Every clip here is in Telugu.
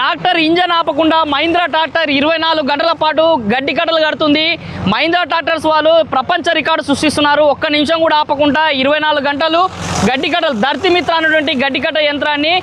ట్రాక్టర్ ఇంజన్ ఆపకుండా మహీంద్రా ట్రాక్టర్ 24 గంటల పాటు గడ్డి కట్టలు కడుతుంది. మహీంద్రా ట్రాక్టర్స్ వాళ్ళు ప్రపంచ రికార్డు సృష్టిస్తున్నారు. ఒక్క నిమిషం కూడా ఆపకుండా 24 గంటలు గడ్డి కట్టలు ధర్తిమిత్ర అనేటువంటి గడ్డి కట్ట యంత్రాన్ని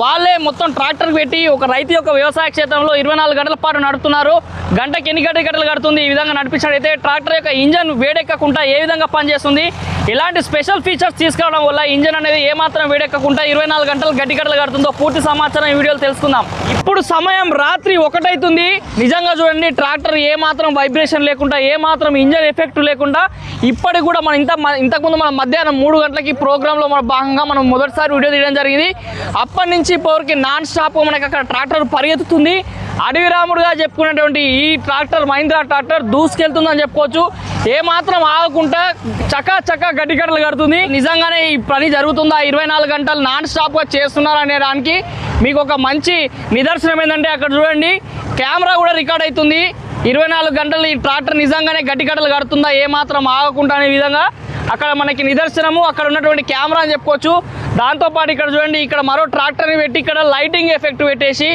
వాళ్ళే మొత్తం ట్రాక్టర్ పెట్టి ఒక రైతు యొక్క వ్యవసాయ క్షేత్రంలో 24 గంటల పాటు నడుపుతున్నారు. గంటకి ఎన్ని గడ్డి కట్టలు కడుతుంది ఈ విధంగా నడిపించినట్టయితే ట్రాక్టర్ యొక్క ఇంజన్ వేడెక్కకుండా ఏ విధంగా పనిచేస్తుంది, ఇలాంటి స్పెషల్ ఫీచర్స్ తీసుకురావడం వల్ల ఇంజన్ అనేది ఏమాత్రం వేడెక్కకుండా 24 గంటలు గడ్డి కట్టలు కడుతుందో పూర్తి సమాచారం ఈ వీడియోలో తెలుసుకుందాం. ఇప్పుడు సమయం రాత్రి 1 అవుతుంది. నిజంగా చూడండి, ట్రాక్టర్ ఏమాత్రం వైబ్రేషన్ లేకుండా ఏమాత్రం ఇంజన్ ఎఫెక్ట్ లేకుండా ఇప్పటికి కూడా మనం ఇంతకుముందు మనం మధ్యాహ్నం 3 గంటలకి ప్రోగ్రాంలో మన భాగంగా మనం మొదటిసారి వీడియో తీయడం జరిగింది. అప్పటి నుంచి ఇప్పటివరకు నాన్ స్టాప్ మనకి అక్కడ ట్రాక్టర్ పరిగెత్తుతుంది. అడవి రాముడుగా చెప్పుకునేటువంటి ఈ ట్రాక్టర్ మహీంద్రా ట్రాక్టర్ దూసుకెళ్తుందని చెప్పుకోవచ్చు. ఏమాత్రం ఆగకుండా చకా గడ్డి కట్టలు కడుతుంది. నిజంగానే ఈ పని జరుగుతుందా, 24 గంటలు నాన్ స్టాప్గా చేస్తున్నారు అనే దానికి మీకు ఒక మంచి నిదర్శనం ఏంటంటే అక్కడ చూడండి, కెమెరా కూడా రికార్డ్ అవుతుంది. 24 గంటలు ఈ ట్రాక్టర్ నిజంగానే గడ్డి కట్టలు కడుతుందా ఏమాత్రం ఆగకుండా అనే విధంగా అక్కడ మనకి నిదర్శనము అక్కడ ఉన్నటువంటి కెమెరా అని చెప్పుకోవచ్చు. దాంతోపాటు ఇక్కడ చూడండి, ఇక్కడ మరో ట్రాక్టర్ని పెట్టి ఇక్కడ లైటింగ్ ఎఫెక్ట్ పెట్టేసి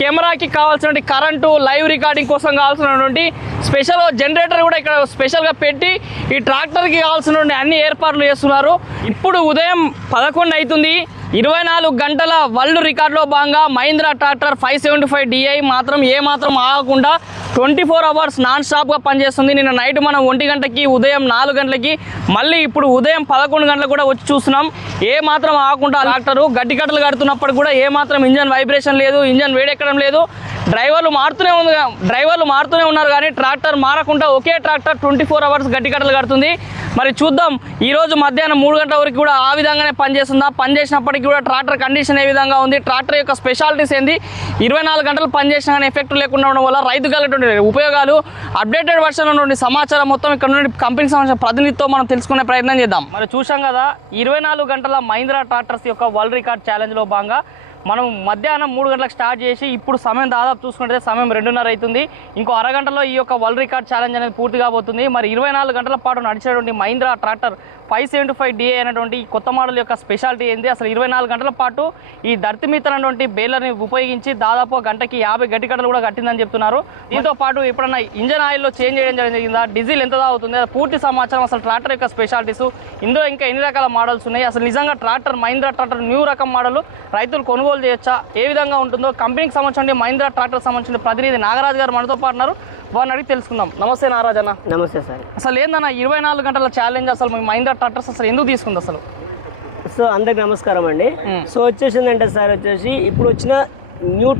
కెమెరాకి కావాల్సినటువంటి కరెంటు లైవ్ రికార్డింగ్ కోసం కావాల్సినటువంటి స్పెషల్ జనరేటర్ కూడా ఇక్కడ స్పెషల్గా పెట్టి ఈ ట్రాక్టర్కి కావాల్సినటువంటి అన్ని ఏర్పాట్లు చేస్తున్నారు. ఇప్పుడు ఉదయం 11 అవుతుంది. 24 గంటల వరల్డ్ రికార్డులో భాగంగా మహీంద్రా ట్రాక్టర్ 575 DI మాత్రం ఏమాత్రం ఆగకుండా 24 అవర్స్ నాన్ స్టాప్గా పనిచేస్తుంది. నిన్న నైట్ మనం 1 గంటకి, ఉదయం 4 గంటలకి, మళ్ళీ ఇప్పుడు ఉదయం 11 గంటలకు కూడా వచ్చి చూస్తున్నాం. ఏమాత్రం ఆగకుండా ట్రాక్టరు గడ్డి కట్టలు కడుతున్నప్పుడు కూడా ఏమాత్రం ఇంజన్ వైబ్రేషన్ లేదు, ఇంజన్ వేడెక్కడం లేదు. డ్రైవర్లు మారుతూనే ఉన్నారు కానీ ట్రాక్టర్ మారకుండా ఒకే ట్రాక్టర్ 24 అవర్స్ గడ్డి కట్టలు కడుతుంది. మరి చూద్దాం, ఈరోజు మధ్యాహ్నం 3 గంటల వరకు కూడా ఆ విధంగానే పనిచేస్తుందా, పనిచేసినప్పటికీ కూడా ట్రాక్టర్ కండిషన్ ఏ విధంగా ఉంది, ట్రాక్టర్ యొక్క స్పెషాలిటీస్ ఏంది, 24 గంటలు పనిచేసినా కానీ ఎఫెక్ట్ లేకుండా ఉండడం వల్ల రైతు కలిగినటువంటి ఉపయోగాలు, అప్డేటెడ్ వర్షన్లో నుండి సమాచారం మొత్తం ఇక్కడ నుండి కంపెనీకి సంబంధించిన ప్రతినిధితో మనం తెలుసుకునే ప్రయత్నం చేద్దాం. మరి చూసాం కదా, 24 గంటల మహీంద్రా ట్రాక్టర్స్ యొక్క వరల్డ్ రికార్డ్ ఛాలెంజ్లో భాగంగా మనం మధ్యాహ్నం 3 గంటలకు స్టార్ట్ చేసి ఇప్పుడు సమయం దాదాపు చూసుకుంటే సమయం 2:30 అవుతుంది. ఇంకో అరగంటలో ఈ యొక్క వరల్డ్ రికార్డ్ ఛాలెంజ్ అనేది పూర్తి కాబోతుంది. మరి 24 గంటల పాటు నడిచేటువంటి మహీంద్రా ట్రాక్టర్ 575 DI అనేటువంటి కొత్త మోడల్ యొక్క స్పెషాలిటీ ఏంది, అసలు 24 గంటల పాటు ఈ ధర్తిమిత్ర అనేటువంటి బేలర్ని ఉపయోగించి దాదాపు గంటకి 50 గడ్డి కట్టలు కూడా కట్టిందని చెప్తున్నారు. దీంతో పాటు ఎప్పుడన్నా ఇంజన్ ఆయిల్లో చేంజ్ చేయడం జరిగిందా, డీజిల్ ఎంత అవుతుంది, పూర్తి సమాచారం, అసలు ట్రాక్టర్ యొక్క స్పెషాలిటీస్, ఇందులో ఇంకా ఎన్ని రకాల మోడల్స్ ఉన్నాయి, అసలు నిజంగా ట్రాక్టర్ మహీంద్రా ట్రాక్టర్ న్యూ రకం మోడల్ రైతులు కొనుగోలు చేయొచ్చా, ఏ విధంగా ఉంటుందో కంపెనీకి సంబంధించిన మహీంద్రా ట్రాక్టర్ సంబంధించిన ప్రతినిధి నాగరాజు గారు మనతో పాటున్నారు. వారిని అడిగి తెలుసుకుందాం. నమస్తే నాగరాజ్ అన్న. నమస్తే సార్. అసలు ఏందన్న 24 గంటల ఛాలెంజ్, అసలు మీ మహీంద్రా ట్రాక్టర్స్ అసలు ఎందుకు తీసుకుంది అసలు? సో అందరికి నమస్కారం అండి. సో వచ్చేసిందంటే సార్ వచ్చేసి ఇప్పుడు వచ్చిన న్యూ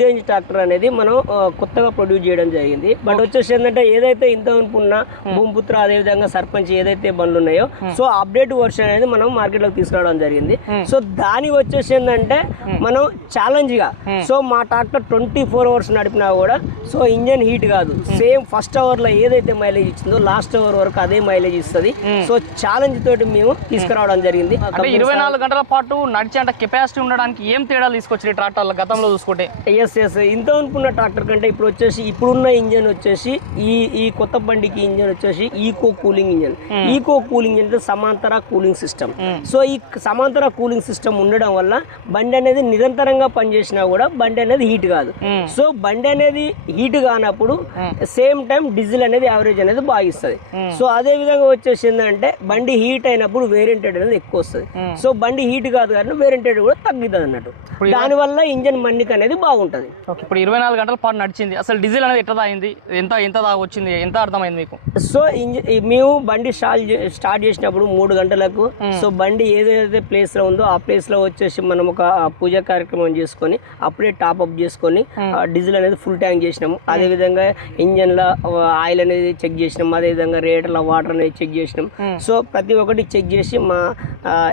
రేంజ్ ట్రాక్టర్ అనేది మనం కొత్తగా ప్రొడ్యూస్ చేయడం జరిగింది. బట్ వచ్చేసి ఏంటంటే ఏదైతే ఇంత ఉన్న భూమిపుత్ర అదేవిధంగా సర్పంచ్ ఏదైతే బండ్లు ఉన్నాయో సో అప్డేట్ వర్షన్ అనేది మనం మార్కెట్లోకి తీసుకురావడం జరిగింది. సో దాని వచ్చేసి ఏంటంటే మనం ఛాలెంజ్ గా సో మా ట్రాక్టర్ 24 అవర్స్ నడిపినా కూడా సో ఇంజన్ హీట్ కాదు, సేమ్ ఫస్ట్ అవర్ లో ఏదైతే మైలేజ్ ఇచ్చిందో లాస్ట్ అవర్ వరకు అదే మైలేజ్ ఇస్తుంది. సో ఛాలెంజ్ తోటి మేము తీసుకురావడం జరిగింది. 24 గంటల పాటు నడిచే అంటే కెపాసిటీ ఉండడానికి ఏం తేడాలు తీసుకొచ్చి ట్రాక్టర్ గతంలో చూసుకుంటే? ఎస్ ఇంత అనుకున్న ట్రాక్టర్ కంటే ఇప్పుడు వచ్చేసి ఇప్పుడున్న ఇంజన్ వచ్చేసి ఈ కొత్త బండికి ఇంజన్ వచ్చేసి ఈకో కూలింగ్ ఇంజన్ సమాంతర కూలింగ్ సిస్టమ్. సో ఈ సమాంతర కూలింగ్ సిస్టమ్ ఉండడం వల్ల బండి అనేది నిరంతరంగా పనిచేసినా కూడా బండి అనేది హీట్ కాదు. సో బండి అనేది హీట్ కానప్పుడు సేమ్ టైం డీజిల్ అనేది యావరేజ్ అనేది బాగా ఇస్తుంది. సో అదే విధంగా వచ్చేసి ఏంటంటే బండి హీట్ అయినప్పుడు వేరియంటెడ్ అనేది ఎక్కువ వస్తుంది. సో బండి హీట్ కాదు కానీ వేరియంటెడ్ కూడా తగ్గుతుంది అన్నట్టు. దానివల్ల ఇంజన్ మన్నిక అనేది బాగుంటుంది. ఇప్పుడు 24 గంటల పాటు నడిచింది, అసలు డీజిల్ అనేది ఎట్లా తాగింది, ఎంత దాకా వచ్చింది, ఎంత అర్థమైంది మీకు? సో మేము బండి స్టార్ట్ చేసినప్పుడు 3 గంటలకు సో బండి ఏదైతే ప్లేస్ లో ఉందో ఆ ప్లేస్ లో వచ్చేసి మనం ఒక పూజా కార్యక్రమం చేసుకొని అప్పుడే టాప్ అప్ చేసుకొని డీజిల్ అనేది ఫుల్ ట్యాంక్ చేసినాము. అదే విధంగా ఇంజన్ లో ఆయిల్ అనేది చెక్ చేసినాం, అదే విధంగా రేటర్ల వాటర్ అనేది చెక్ చేసినాం. సో ప్రతి ఒక్కటి చెక్ చేసి మా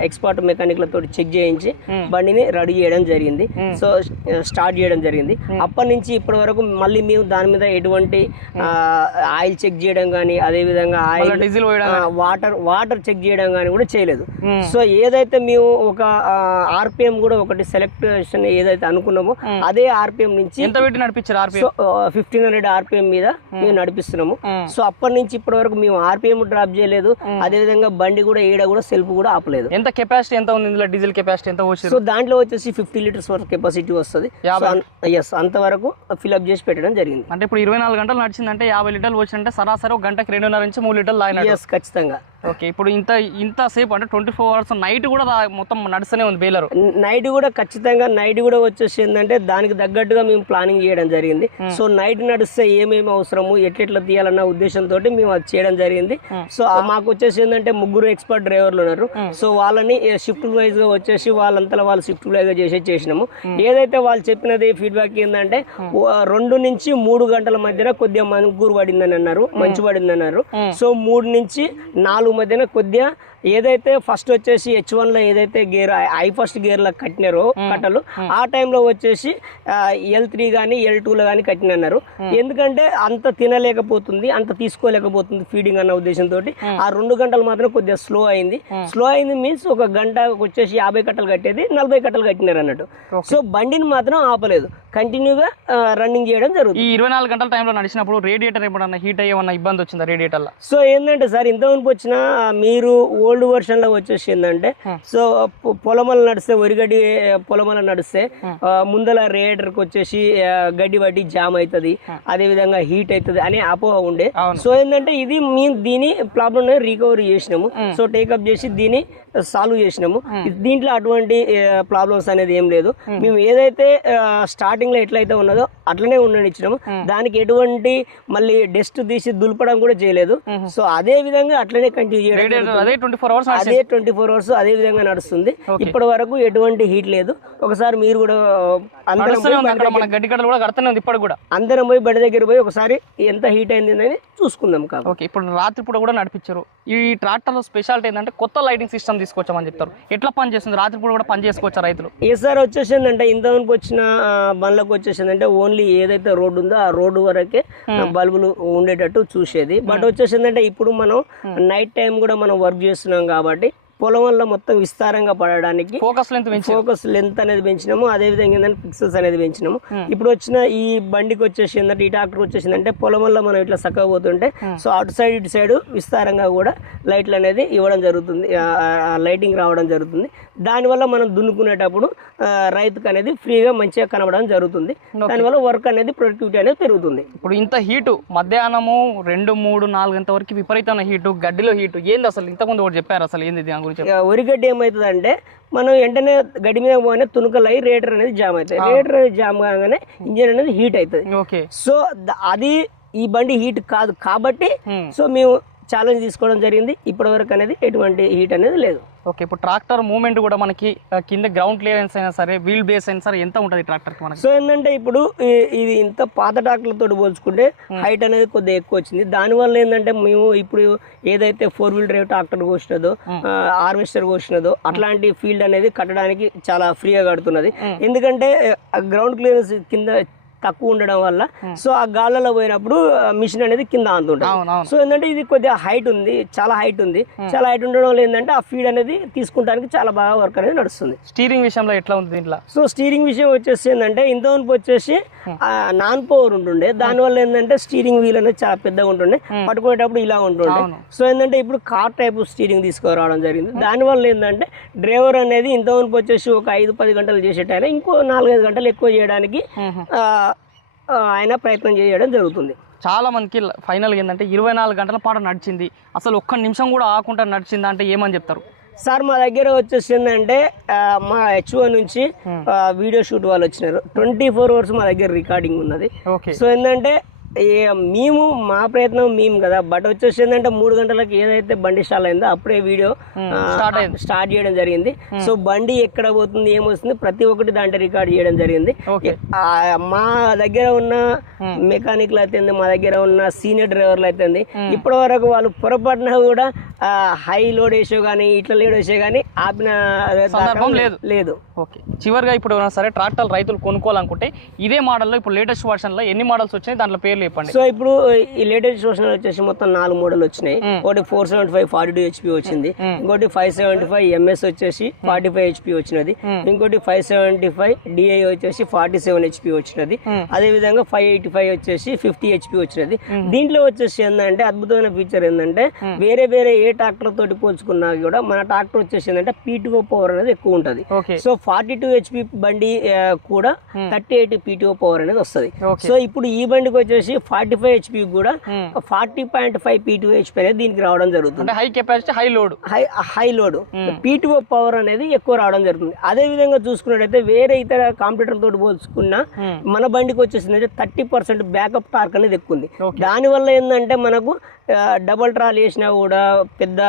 ఎక్స్పర్ట్ మెకానిక్లతో చెక్ చేయించి బండిని రెడీ చేయడం జరిగింది. సో స్టార్ట్ చేయడం జరిగింది. అప్పటి నుంచి ఇప్పటి వరకు మళ్ళీ మేము దాని మీద ఎటువంటి ఆయిల్ చెక్ చేయడం కానీ అదే విధంగా ఆయిల్ వాటర్ చెక్ చేయడం కానీ కూడా చేయలేదు. సో ఏదైతే మేము ఒక ఆర్పిఎం కూడా ఒకటి సెలెక్షన్ ఏదైతే అనుకున్నామో అదే ఆర్పిఎం నుంచి ఎంత పెట్టి నడిపించారు? 1500 ఆర్పిఎం మీద మేము నడిపిస్తున్నాము. సో అప్పటి నుంచి ఇప్పటి వరకు మేము ఆర్పిఎం డ్రాప్ చేయలేదు, అదే విధంగా బండి కూడా ఏడ కూడా సెల్ఫ్ కూడా ఆపలేదు. ఎంత కెపాసిటీ ఎంత ఉంది ఇందులో, డీజిల్ కెపాసిటీ ఎంత? సో దాంట్లో వచ్చేసి 50 లీటర్స్ వరకు కెపాసిటీ కెపాసిటీ వస్తుంది. ఎస్, అంతవరకు ఫిల్అప్ చేసి పెట్టడం జరిగింది. అంటే ఇప్పుడు 24 గంటలు నడిచిందంటే 50 లీటర్లు వచ్చిందంటే సరాసరి ఒక గంటకి 2.5 నుంచి 3 లీటర్లు తాగినట్టు. ఎస్, ఖచ్చితంగా. ఓకే, ఇప్పుడు ఇంత సేపు అంటే 24 అవర్స్ నైట్ కూడా మొత్తం నడుస్తూనే ఉంది బేలర్. నైట్ కూడా ఖచ్చితంగా నైట్ కూడా వచ్చేసి ఏంటంటే దానికి తగ్గట్టుగా మేము ప్లానింగ్ చేయడం జరిగింది. సో నైట్ నడిస్తే ఏమేమి అవసరము ఎట్లా తీయాలన్న ఉద్దేశంతో మేము అది చేయడం జరిగింది. సో మాకు వచ్చేసి ఏంటంటే 3 ఎక్స్పర్ట్ డ్రైవర్లు ఉన్నారు. సో వాళ్ళని షిఫ్ట్ వైజ్ గా వచ్చేసి వాళ్ళంతా వాళ్ళు షిఫ్ట్ వైజ్ గా చేసినాము. ఏదైతే వాళ్ళు చెప్పినది ఫీడ్బ్యాక్ ఏంటంటే 2 నుంచి 3 గంటల మధ్యన కొద్దిగా మనుగురు పడిందని అన్నారు, మంచి పడింది అన్నారు. సో 3 నుంచి 4 మధ్యన కొద్దిగా ఏదైతే ఫస్ట్ వచ్చేసి H1 లో ఏదైతే గేర్ ఫస్ట్ గేర్ లో కట్టినారో కట్టలు, ఆ టైంలో వచ్చేసి L3 కానీ L2 లో కానీ కట్టినన్నారు. ఎందుకంటే అంత తినలేకపోతుంది, అంత తీసుకోలేకపోతుంది ఫీడింగ్ అన్న ఉద్దేశంతో ఆ 2 గంటలు మాత్రం కొద్దిగా స్లో అయింది. స్లో అయింది మీన్స్ ఒక గంట వచ్చేసి 50 కట్టలు కట్టేది 40 కట్టలు కట్టినారు అన్నట్టు. సో బండిని మాత్రం ఆపలేదు, కంటిన్యూగా రన్నింగ్ చేయడం జరుగుతుంది. ఈ 24 గంటల టైంలో నడిచినప్పుడు రేడియేటర్ ఏమన్నా హీట్ అయ్యేమన్నా ఇబ్బంది వచ్చిందా రేడియేటర్ లో? సో ఏంటంటే సార్ ఇంతవరకు వచ్చిన మీరు ఓల్డ్ వర్షన్ లో వచ్చేసి ఏంటంటే సో పొలమల నడిస్తే వరిగడ్డి పొలమల నడిస్తే ముందల రేడియేటర్కి వచ్చేసి గడ్డి బట్టి జామ్ అవుతుంది, అదే విధంగా హీట్ అవుతుంది అనే అపోహ ఉండే. సో ఏంటంటే ఇది మేము దీని ప్రాబ్లమ్ రికవరీ చేసినాము. సో టేకప్ చేసి దీన్ని సాల్వ్ చేసినాము. దీంట్లో అటువంటి ప్రాబ్లమ్స్ అనేది ఏం లేదు. మేము ఏదైతే స్టార్టింగ్ లో ఎట్లయితే ఉన్నదో అట్లనే ఉండనిచ్చినాము. దానికి ఎటువంటి మళ్ళీ డస్ట్ తీసి దులపడం కూడా చేయలేదు. సో అదే విధంగా అట్లనే కంటిన్యూ చేయడం, అదే 24 అవర్స్ అదే విధంగా నడుస్తుంది. ఇప్పటి వరకు ఎటువంటి హీట్ లేదు. ఒకసారి మీరు కూడా అందరం పోయి బండి దగ్గర పోయి ఒకసారి ఎంత హీట్ అయింది చూసుకుందాం. కాబట్టి ఇప్పుడు రాత్రి పూట కూడా నడిపించారు. ఈ ట్రాక్టర్ లో స్పెషాలిటీ ఏంటంటే కొత్త లైటింగ్ సిస్టమ్ తీసుకొచ్చామని చెప్తారు. ఎట్లా పని చేస్తుంది? రాత్రి పూట కూడా పని చేసుకోవచ్చా రైతులు? సార్ వచ్చేసిందంటే ఇంతవరకు వచ్చిన బండ్లకు వచ్చేసిందంటే ఓన్లీ ఏదైతే రోడ్డు ఉందో ఆ రోడ్డు వరకే బల్బులు ఉండేటట్టు చూసేది. బట్ వచ్చేసిందంటే ఇప్పుడు మనం నైట్ టైం కూడా మనం వర్క్ చేస్తున్నాం కాబట్టి పొలం వల్ల మొత్తం విస్తారంగా పడడానికి ఫోకస్ లెంత్ అనేది పెంచినాము. అదే విధంగా ఏంటంటే పిక్సెల్స్ అనేది పెంచినాము. ఇప్పుడు వచ్చిన ఈ బండికి వచ్చేసి ఏంటంటే ఈ ట్రాక్టర్ వచ్చేసిందంటే పొలం వల్ల మనం ఇట్లా చక్కగా పోతుంటే సో అటు సైడ్ ఇటు సైడ్ విస్తారంగా కూడా లైట్లు అనేది ఇవ్వడం జరుగుతుంది, లైటింగ్ రావడం జరుగుతుంది. దానివల్ల మనం దున్నుకునేటప్పుడు రైతుకు అనేది ఫ్రీగా మంచిగా కనబడడం జరుగుతుంది. దానివల్ల వర్క్ అనేది ప్రొడక్టివిటీ అనేది పెరుగుతుంది. ఇప్పుడు ఇంత హీటు మధ్యాహ్నము 2, 3, 4 గంటల వరకు విపరీతమైన హీటు, గడ్డిలో హీటు ఏంది అసలు? ఇంతకుముందు ఒకటి చెప్పారు, అసలు ఏంది దాని గురించి? వరిగడ్డి ఏమవుతుంది అంటే మనం వెంటనే గడ్డి మీద పోయినా తునుకలు అయ్యి రేటర్ అనేది జామ్ అవుతుంది. రేటర్ అనేది జామ్ కాగానే ఇంజిన్ అనేది హీట్ అవుతుంది. సో అది ఈ బండి హీట్ కాదు కాబట్టి సో మేము ఛాలెంజ్ తీసుకోవడం జరిగింది. ఇప్పటి వరకు అనేది ఎటువంటి హీట్ అనేది లేదు. ఓకే, ఇప్పుడు ట్రాక్టర్ మూవ్మెంట్ కూడా మనకి కింద గ్రౌండ్ క్లియరెన్స్ అయినా సరే వీల్ బేస్ అయినా సరే ఎంత ఉంటుంది ట్రాక్టర్కి మనకి? సో ఏంటంటే ఇప్పుడు ఇది ఇంత పాత ట్రాక్టర్లతో పోల్చుకుంటే హైట్ అనేది కొద్దిగా ఎక్కువ వచ్చింది. దానివల్ల ఏంటంటే మేము ఇప్పుడు ఏదైతే 4-wheel డ్రైవ్ ట్రాక్టర్ కోసినదో హార్వెస్టర్ కోసినదో అట్లాంటి ఫీల్డ్ అనేది కట్టడానికి చాలా ఫ్రీగా కడుతున్నది. ఎందుకంటే గ్రౌండ్ క్లియరెన్స్ కింద తక్కువ ఉండడం వల్ల సో ఆ గాళ్ళలో పోయినప్పుడు మిషన్ అనేది కింద అందుంటుంది. సో ఏంటంటే ఇది కొద్దిగా హైట్ ఉంది, చాలా హైట్ ఉంది. చాలా హైట్ ఉండడం వల్ల ఏంటంటే ఆ ఫీడ్ అనేది తీసుకుంటానికి చాలా బాగా వర్క్ అనేది నడుస్తుంది. స్టీరింగ్ విషయంలో ఎట్లా ఉంది దీంట్లో? సో స్టీరింగ్ విషయం వచ్చేసి ఏంటంటే ఇంతవరకు వచ్చేసి నాన్ పవర్ ఉంటుండే, దానివల్ల ఏంటంటే స్టీరింగ్ వీల్ అనేది చాలా పెద్దగా ఉంటుండే, పట్టుకునేటప్పుడు ఇలా ఉంటుండే. సో ఏంటంటే ఇప్పుడు కార్ టైప్ స్టీరింగ్ తీసుకురావడం జరిగింది. దానివల్ల ఏంటంటే డ్రైవర్ అనేది ఇంతవరకు వచ్చేసి ఒక 5-10 గంటలు చేసేటైనా ఇంకో 4-5 గంటలు ఎక్కువ చేయడానికి ఆయన ప్రయత్నం చేయడం జరుగుతుంది. చాలా మందికి ఫైనల్గా ఏంటంటే 24 గంటల పాటు నడిచింది, అసలు ఒక్క నిమిషం కూడా ఆకుండా నడిచిందా అంటే ఏమని చెప్తారు? సార్ మా దగ్గర వచ్చేసి ఏంటంటే మా H1 నుంచి వీడియో షూట్ వాళ్ళు వచ్చినారు. 24 అవర్స్ మా దగ్గర రికార్డింగ్ ఉన్నది. సో ఏంటంటే మేము మా ప్రయత్నం మేము కదా, బట్ వచ్చేసి ఏంటంటే 3 గంటలకు ఏదైతే బండి స్టార్ట్ అయిందో అప్పుడే వీడియో స్టార్ట్ చేయడం జరిగింది. సో బండి ఎక్కడ పోతుంది ఏమొస్తుంది ప్రతి ఒక్కటి దాంట్లో రికార్డ్ చేయడం జరిగింది. మా దగ్గర ఉన్న మెకానిక్లు అయితే, మా దగ్గర ఉన్న సీనియర్ డ్రైవర్లు అయితే ఇప్పటి వరకు వాళ్ళు పొరపాటున కూడా హై లోడ్ వేసో కానీ ఇట్లా లోడ్ వేసో కానీ ఆపిన సందర్భం లేదు. ఓకే, చివరిగా ఇప్పుడు సరే ట్రాక్టర్ రైతులు కొనుక్కోవాలనుకుంటే ఇదే మోడల్లో ఇప్పుడు లేటెస్ట్ వర్షన్లో ఎన్ని మోడల్స్ వచ్చాయి, దాంట్లో పేర్లు డీటెయిల్ చెప్పండి. సో ఇప్పుడు ఈ లేటెస్ట్ వర్షన్ వచ్చేసి మొత్తం 4 మోడల్ వచ్చినాయి. ఒకటి 475 42 HP వచ్చింది, ఇంకోటి 575 MS వచ్చేసి 45 HP వచ్చినది, ఇంకోటి 575 DI వచ్చేసి 47 HP వచ్చినది, అదే విధంగా 585 వచ్చేసి 50 HP వచ్చినది. దీంట్లో వచ్చేసి ఏంటంటే అద్భుతమైన ఫీచర్ ఏంటంటే వేరే వేరే ఏ ట్రాక్టర్ తోటి పోల్చుకున్నా కూడా మన ట్రాక్టర్ వచ్చేసి ఏంటంటే P2O పవర్ అనేది ఎక్కువ ఉంటుంది. సో 42 HP బండి కూడా 3080 P2O పవర్ అనేది వస్తుంది. సో ఇప్పుడు ఈ బండికి వచ్చేసి 45 HP కూడా 40.5 P2O HP అనేది దీనికి రావడం జరుగుతుంది. High capacity high load P2O power అనేది ఎక్కువ రావడం జరుగుతుంది. అదే విధంగా చూసుకున్నట్టయితే వేరే ఇతర కాంపిటేటర్ తోటి పోల్చుకున్నా మన బండికి వచ్చేసిందంటే 30% బ్యాకప్ టార్క్ అనేది ఎక్కువ ఉంది. దానివల్ల ఏంటంటే మనకు డబల్ ట్రాల్ వేసినా కూడా పెద్ద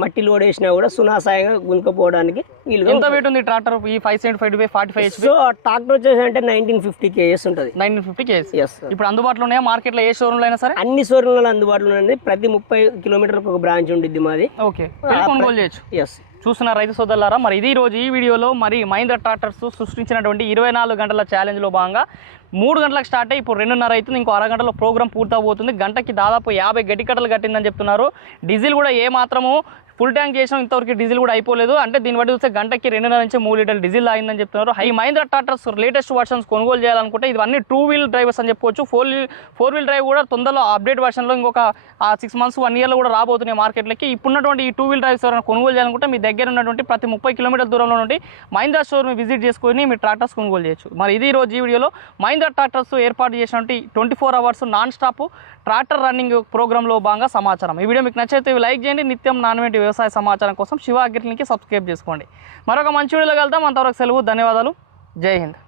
మట్టి లోడ్ వేసినా కూడా సునాసాయంగా గుంజుకపోవడానికి వీలుగా. ఎంత వెయిట్ ఉంది ట్రాక్టర్ ఈ 575 45 HP? సో ట్రాక్టర్ వచ్చేసి అంటే 1950 kgs ఉంటుంది. 1950 kgs. ఇప్పుడు అందుబాటులో ఉన్నాయా మార్కెట్ లో? ఏ షోరూమ్ లో అయినా సరే అన్ని షోరూమ్లలో అందుబాటులో ఉంది. ప్రతి 30 కిలోమీటర్లకు ఒక బ్రాంచ్ ఉంటుంది మాది. ఓకే, కొనుగోలు చేయొచ్చు. ఎస్. చూస్తున్న రైతు సోదరులారా, మరి ఇది రోజు ఈ వీడియోలో మరి మహీంద్రా ట్రాక్టర్స్ సృష్టించినటువంటి 24 గంటల ఛాలెంజ్లో భాగంగా 3 గంటలకు స్టార్ట్ అయ్యి ఇప్పుడు 2:30 అవుతుంది. ఇంకో అరగంటలో ప్రోగ్రామ్ పూర్తవుతుంది. గంటకి దాదాపు 50 గడ్డి కట్టలు కట్టిందని చెప్తున్నారు. డీజిల్ కూడా ఏ మాత్రము ఫుల్ ట్యాంక్ చేసినాం, ఇంతవరకు డీజిల్ కూడా అయిపోలేదు. అంటే దీన్ని బట్టి చూస్తే గంటకి 2.5 నుంచి 3 లీటర్లు డీజిల్ అయిందని చెప్తున్నారు. ఈ మహీంద్రా ట్రాక్టర్స్ లేటెస్ట్ వర్షన్స్ కొనుగోలు చేయాలనుకుంటే ఇవన్నీ 2 వీల్ డ్రైవర్స్ అని చెప్పుకోవచ్చు. 4 వీల్ డ్రైవ్ కూడా తొందరలో అప్డేట్ వర్షన్లో ఇంకొక 6 months 1 yearలో కూడా రాబోతున్నాయి మార్కెట్లకి. ఇప్పుడున్నటువంటి ఈ 2 వీల్ డ్రైవ్స్ ఎవరైనా కొనుగోలు చేయాలనుకుంటే మీ దగ్గర ఉన్నటువంటి ప్రతి 30 కిలోమీటర్ల దూరంలో నుండి మహీంద్రా స్టోర్ని విజిట్ చేసుకొని మీ ట్రాక్టర్స్ కొనుగోలు చేయొచ్చు. మరి ఇది రోజు ఈ వీడియోలో మహీంద్రా ట్రాక్టర్స్ ఏర్పాటు చేసినటువంటి 24 hours non stop tractor running ప్రోగ్రాంలో భాగంగా సమాచారం. ఈ వీడియో మీకు నచ్చితే లైక్ చేయండి. నిత్యం నాణ్యమైన వ్యవసాయ సమాచారం కోసం శివ అగ్రికల్చర్కి సబ్స్క్రైబ్ చేసుకోండి. మరొక మంచి వీడియోలో కలుద్దాం. అంతవరకు సెలవు. ధన్యవాదాలు. జై హింద్.